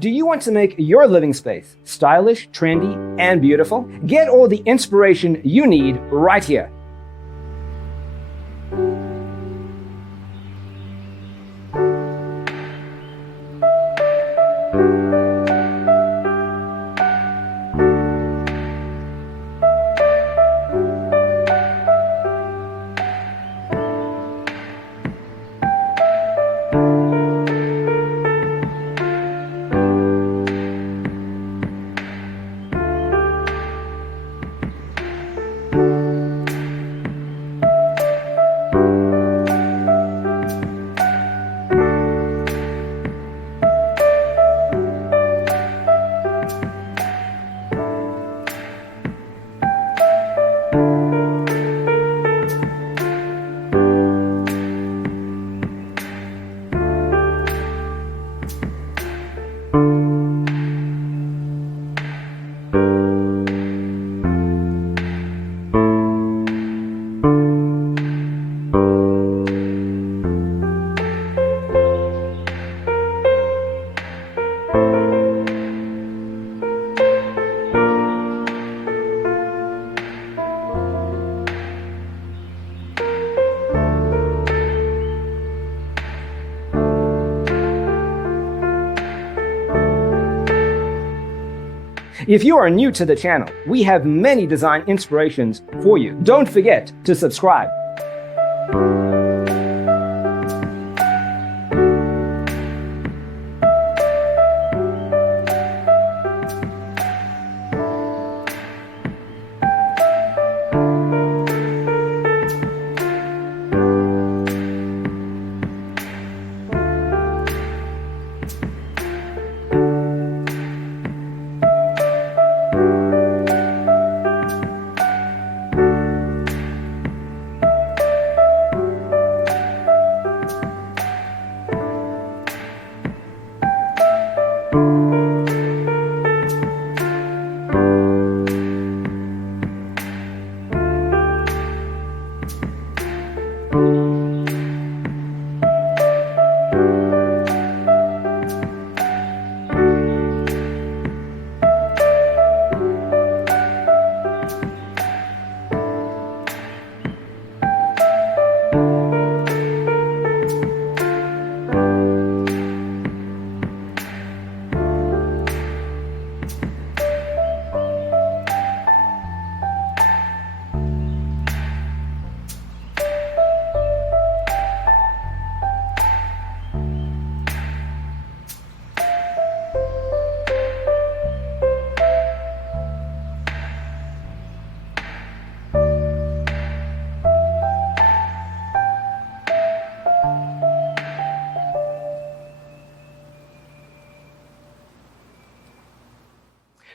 Do you want to make your living space stylish, trendy, and beautiful? Get all the inspiration you need right here. If you are new to the channel, we have many design inspirations for you. Don't forget to subscribe.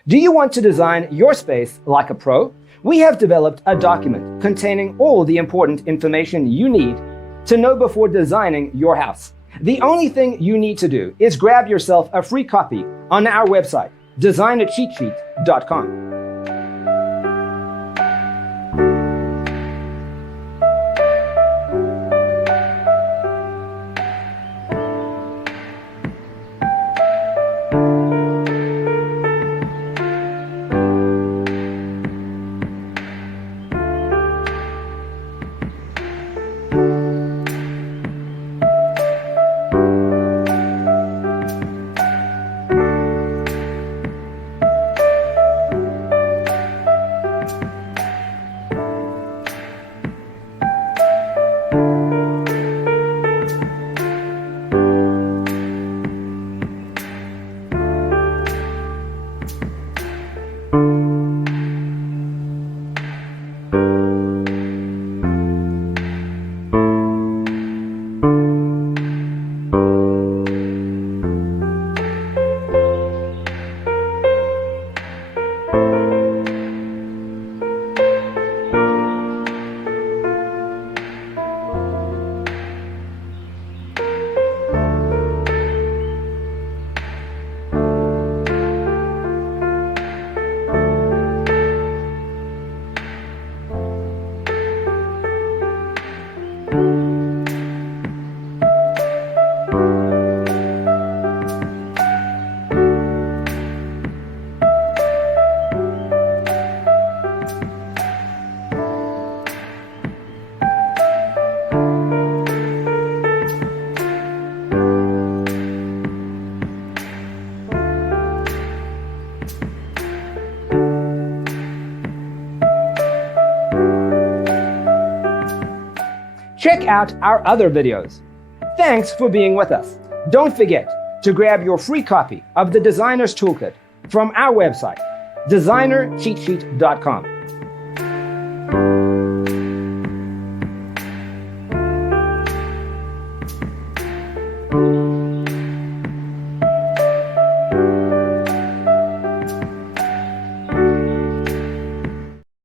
Do you want to design your space like a pro? We have developed a document containing all the important information you need to know before designing your house. The only thing you need to do is grab yourself a free copy on our website, designacheatsheet.com. check out our other videos. Thanks for being with us. Don't forget to grab your free copy of the Designer's Toolkit from our website, designercheatsheet.com.